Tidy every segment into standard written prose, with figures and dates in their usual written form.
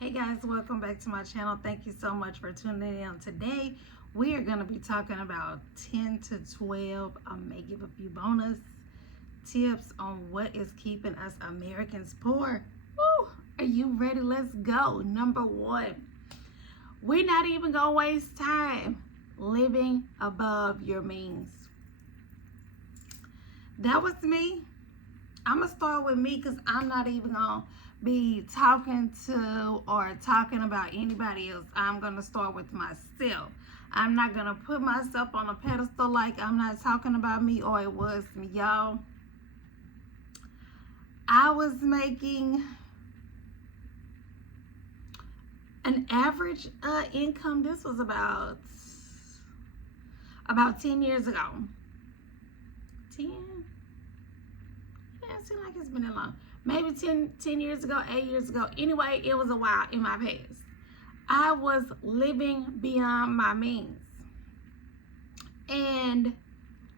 Hey guys, welcome back to my channel. Thank you so much for tuning in. Today we are going to be talking about 10 to 12. I may give a few bonus tips on what is keeping us Americans poor. Woo! Are you ready? Let's go. Number one, we're not even going to waste time living above your means. That was me. I'm going to start with me because I'm not even going to be talking to or talking about anybody else. I'm going to start with myself. I'm not going to put myself on a pedestal like I'm not talking about me or it was me, y'all. I was making an average income. This was about 10 years ago. 10? Yeah, it seems like it's been a long. Maybe 10 years ago, 8 years ago. Anyway, it was a while in my past. I was living beyond my means. And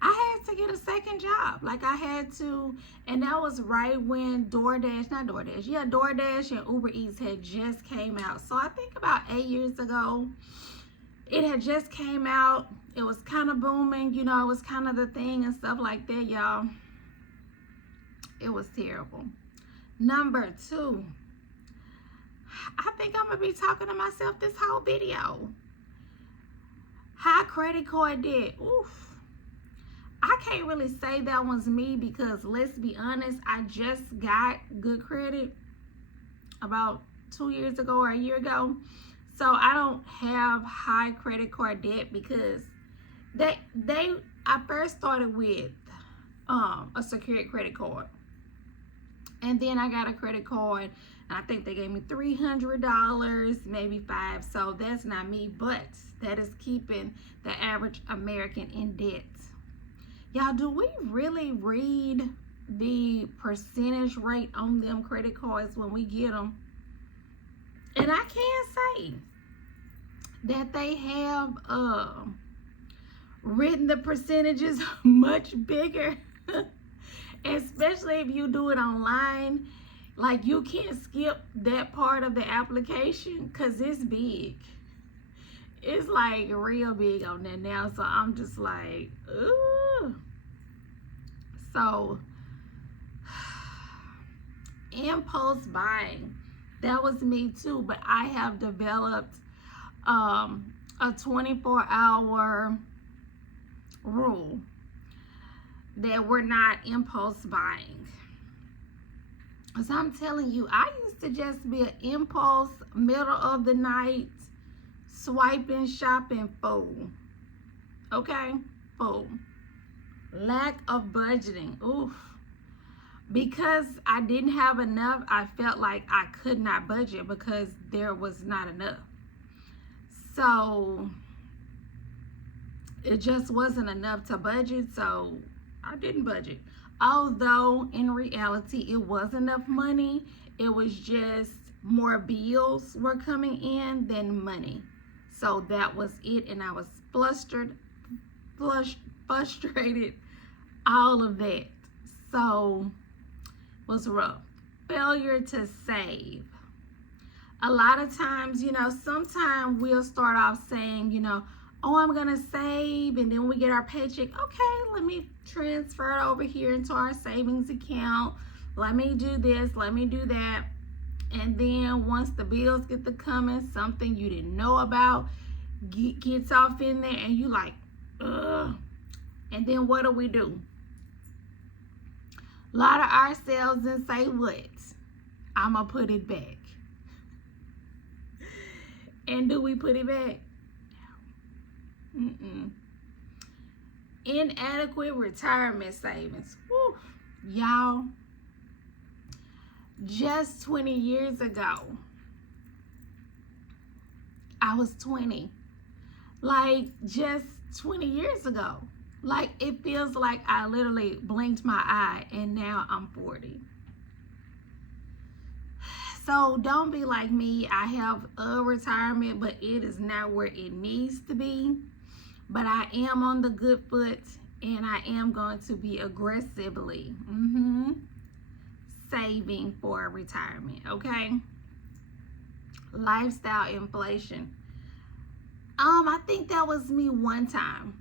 I had to get a second job. Like I had to, and that was right when DoorDash and Uber Eats had just came out. So I think about 8 years ago, it had just came out. It was kind of booming, it was kind of the thing and stuff like that, y'all. It was terrible. Number two, I think I'm going to be talking to myself this whole video. High credit card debt. Oof. I can't really say that one's me because let's be honest, I just got good credit about 2 years ago or a year ago. So I don't have high credit card debt because I first started with a secured credit card. And then I got a credit card, and I think they gave me $300, maybe $500. So that's not me, but that is keeping the average American in debt. Y'all, do we really read the percentage rate on them credit cards when we get them? And I can say that they have written the percentages much bigger. Especially if you do it online, like you can't skip that part of the application because it's big. It's like real big on there now. So I'm just like, ooh. So impulse buying, that was me too. But I have developed a 24-hour rule that we're not impulse buying. So I'm telling you, I used to just be an impulse, middle of the night, swiping, shopping fool. Okay? Fool. Lack of budgeting. Oof. Because I didn't have enough, I felt like I could not budget because there was not enough. So it just wasn't enough to budget, so I didn't budget. Although in reality it was enough money, it was just more bills were coming in than money. So that was it, and I was frustrated, all of that. So it was rough. Failure to save. A lot of times, sometimes we'll start off saying, oh, I'm going to save, and then we get our paycheck. Okay, let me transfer it over here into our savings account. Let me do this, let me do that. And then once the bills get to coming, something you didn't know about gets off in there, and you like, ugh. And then what do? Lie to ourselves and say what? I'm going to put it back. And do we put it back? Inadequate retirement savings. Whew. Y'all, just 20 years ago, I was 20. Like, just 20 years ago. Like, it feels like I literally blinked my eye and now I'm 40. So don't be like me. I have a retirement, but it is not where it needs to be. But I am on the good foot, and I am going to be aggressively saving for retirement, okay? Lifestyle inflation. I think that was me one time.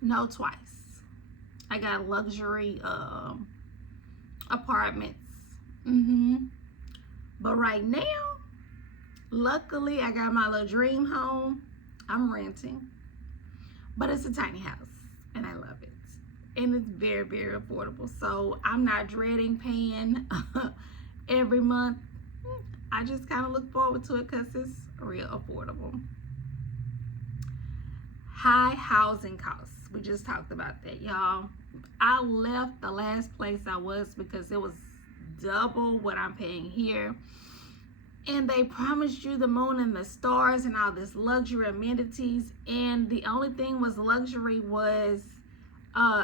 No, twice. I got luxury apartments. But right now, luckily, I got my little dream home. I'm renting. But it's a tiny house, and I love it. And it's very, very affordable. So I'm not dreading paying every month. I just kind of look forward to it because it's real affordable. High housing costs. We just talked about that, y'all. I left the last place I was because it was double what I'm paying here. And they promised you the moon and the stars and all this luxury amenities. And the only thing was luxury was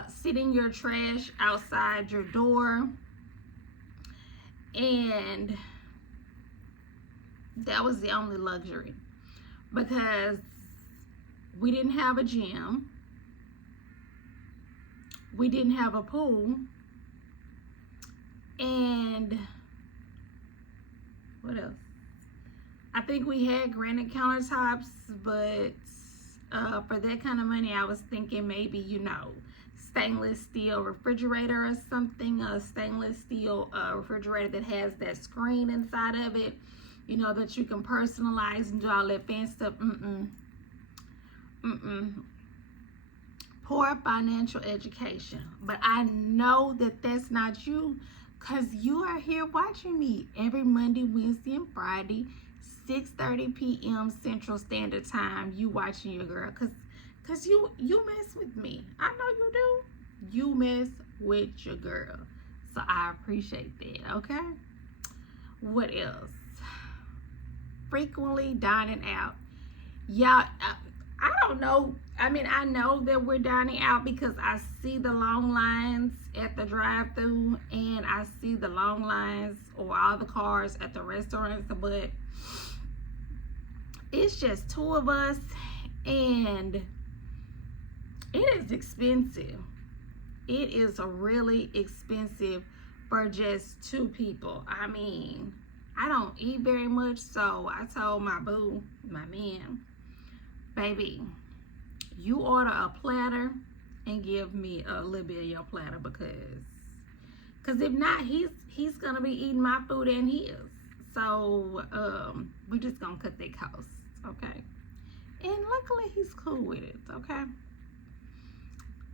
sitting your trash outside your door. And that was the only luxury. Because we didn't have a gym. We didn't have a pool. And what else? I think we had granite countertops, but for that kind of money, I was thinking maybe, you know, stainless steel refrigerator or something, a stainless steel refrigerator that has that screen inside of it, you know, that you can personalize and do all that fancy stuff. Poor financial education. But I know that that's not you, because you are here watching me every Monday, Wednesday, and Friday, 6:30 p.m. Central Standard Time. You watching your girl, because you mess with me. I know you do. You mess with your girl. So I appreciate that, okay? What else? Frequently dining out. Y'all, I don't know. I mean, I know that we're dining out because I see the long lines at the drive-thru and I see the long lines or all the cars at the restaurants, but it's just two of us and it is expensive. It is really expensive for just two people. I mean, I don't eat very much, so I told my boo, my man, baby, you order a platter and give me a little bit of your platter, because if not, he's gonna be eating my food and his. So we just gonna cut that cost, okay? And luckily he's cool with it, okay?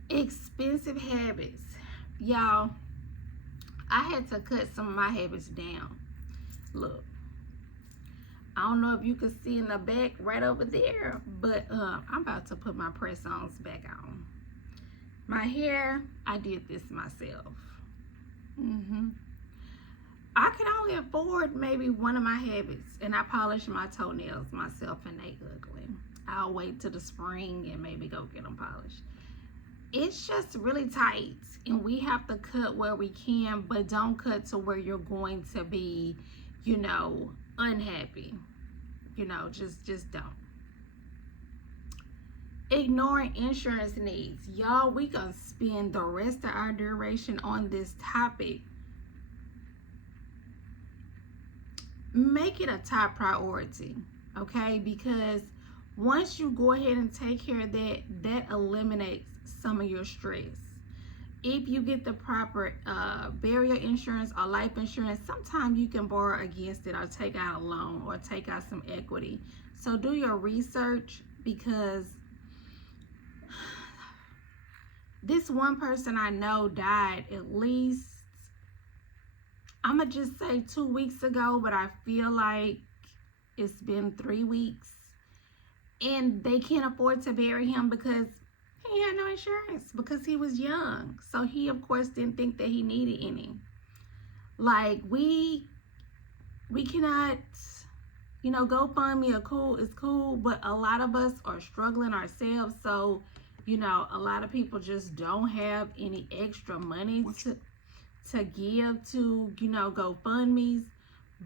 Expensive habits. Y'all, I had to cut some of my habits down. Look, I don't know if you can see in the back right over there, but I'm about to put my press-ons back on. My hair, I did this myself. I can only afford maybe one of my habits, and I polish my toenails myself and they ugly. I'll wait till the spring and maybe go get them polished. It's just really tight, and we have to cut where we can, but don't cut to where you're going to be, you know, unhappy. You know, just don't. Ignoring insurance needs. Y'all, we gonna spend the rest of our duration on this topic. Make it a top priority, okay? Because once you go ahead and take care of that, that eliminates some of your stress. If you get the proper burial insurance or life insurance, sometimes you can borrow against it or take out a loan or take out some equity. So do your research, because this one person I know died at least, I'm going to just say 2 weeks ago, but I feel like it's been 3 weeks. And they can't afford to bury him because he had no insurance, because he was young. So he, of course, didn't think that he needed any. Like, we cannot, you know, GoFundMe is cool, but a lot of us are struggling ourselves. So, you know, a lot of people just don't have any extra money to give to, you know, GoFundMes.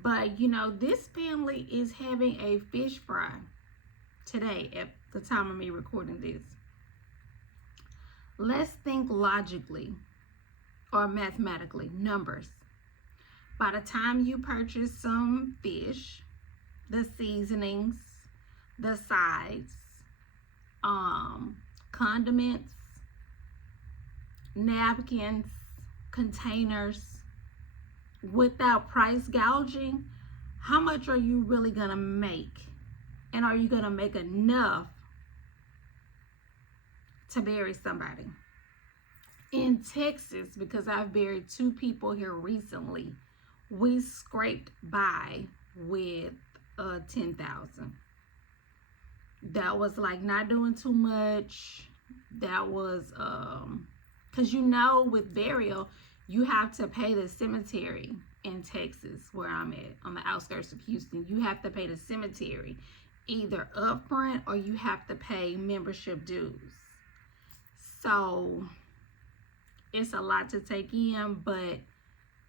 But, you know, this family is having a fish fry today at the time of me recording this. Let's think logically or mathematically, numbers. By the time you purchase some fish, the seasonings, the sides, condiments, napkins, containers, without price gouging, how much are you really gonna make? And are you gonna make enough to bury somebody? In Texas, because I've buried 2 people here recently, we scraped by with 10,000. That was like not doing too much. That was because with burial you have to pay the cemetery in Texas, where I'm at, on the outskirts of Houston. You have to pay the cemetery either upfront or you have to pay membership dues. So it's a lot to take in, but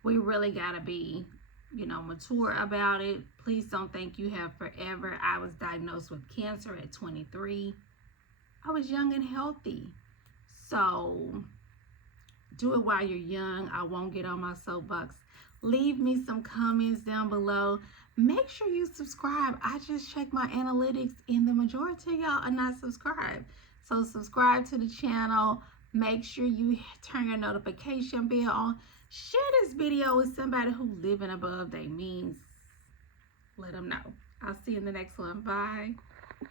we really gotta be, mature about it. Please don't think you have forever. I was diagnosed with cancer at 23. I was young and healthy. So do it while you're young. I won't get on my soapbox. Leave me some comments down below. Make sure you subscribe. I just checked my analytics and the majority of y'all are not subscribed. So subscribe to the channel. Make sure you turn your notification bell on. Share this video with somebody who living above their means. Let them know. I'll see you in the next one. Bye.